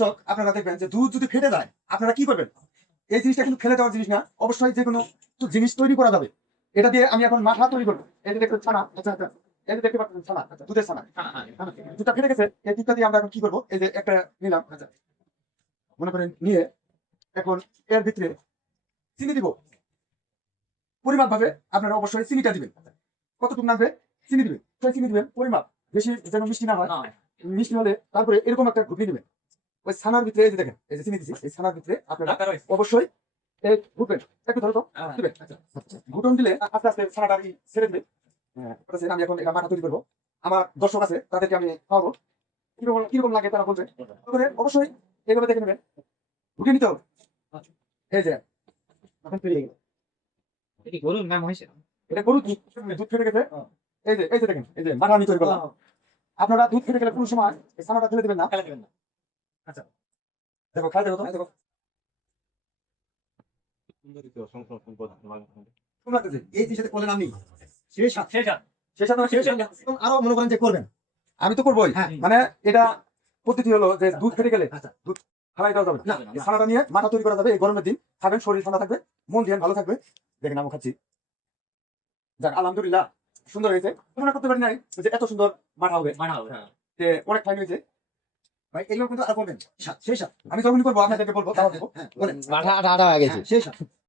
দর্শক আপনারা দেখবেন যে দুধ যদি ফেটে যায় আপনারা কি করবেন? এই জিনিসটা কিন্তু ফেলে দেওয়ার জিনিস না, অবশ্যই যে কোনো জিনিস তৈরি করা যাবে। এটা দিয়ে আমি এখন মাঠা তৈরি করবো। এই যে দেখবেন ছানা, আচ্ছা আচ্ছা, এই যে দেখতে পাচ্ছেন ছানা, আচ্ছা দুধের ছানা, দুধটা ফেটে গেছে। এই দুধটা দিয়ে আমরা এখন কি করবো? এই যে একটা নিলাম, আচ্ছা মনে করেন নিয়ে এখন এর ভিতরে চিনি দিব। পরিমাপ ভাবে আপনারা অবশ্যই চিনিটা দিবেন। কতটুকু লাগবে চিনি দিবেন, সেই চিনি দিবেন পরিমাপ, বেশি যেন মিষ্টি না হয়। মিষ্টি হলে তারপরে এরকম একটা ঘুটনি দিবেন। ওই ছানার ভিতরে এই যে দেখেন, এই যে চিনি দিচ্ছি, এই ছানার ভিতরে আপনারা অবশ্যই এই ঘুটবেন। একটু ধরো তো, দিবেন। ঘুটন দিলে আস্তে আস্তে ছানাটা আর কি ছেড়ে দিবে। ওটা ছেড়ে আমি এখন এটা মাখা তৈরি করবো। আমার দর্শক আছে, তাদেরকে আমি খাওয়াবো। কিরকম কিরকম লাগে তারা বলবে। তারপরে অবশ্যই এইভাবে দেখে নেবেন, ঘুটে নিতে হবে। এই যে এখন তৈরি হয়ে গেল। গরুর নাম হয়েছে এটা গরুর দুধ, দুধ ফেটে গেছে। এই যে দেখেন, এই যে মাখা আমি তৈরি করলাম। আপনারা দুধ ফেটে গেলে কোনো সময় এই ছানাটা ফেলে দিবেন না। ফেলে দেবেন না। আচ্ছা দেখো, খাই দেখো তো, দেখো কেমন লাগতেছে? এই জিনিসটা করলেন আপনি শেষ হাত। সেই সাথে শেষ হাত। আরো মনে করেন যে করবেন, আমি তো করবোই। হ্যাঁ। মানে এটা পদ্ধতি হলো যে দুধ ফেটে গেলে দুধ ফালাই দেওয়া যাবে না। এই ছানাটা নিয়ে মাথা তৈরি করা যাবে। এই গরমের দিন খাবেন, শরীর ঠান্ডা থাকবে, মন ধ্যান ভালো থাকবে। দেখেন আমি খাচ্ছি, যাক আলহামদুলিল্লাহ সুন্দর হয়েছে। মনে করতে পারি নাই যে এত সুন্দর মাঠা হবে। মানা হবে, হ্যাঁ। যে অনেক ফাইন হয়েছে ভাই। এগুলো কিন্তু আর করবেন সেই সাথে আমি যখনই করবো আপনাদেরকে বলবো, দাওয়াত দেবো। বলেন মাঠা আটা আটা হয়ে গেছে। সেই সাথে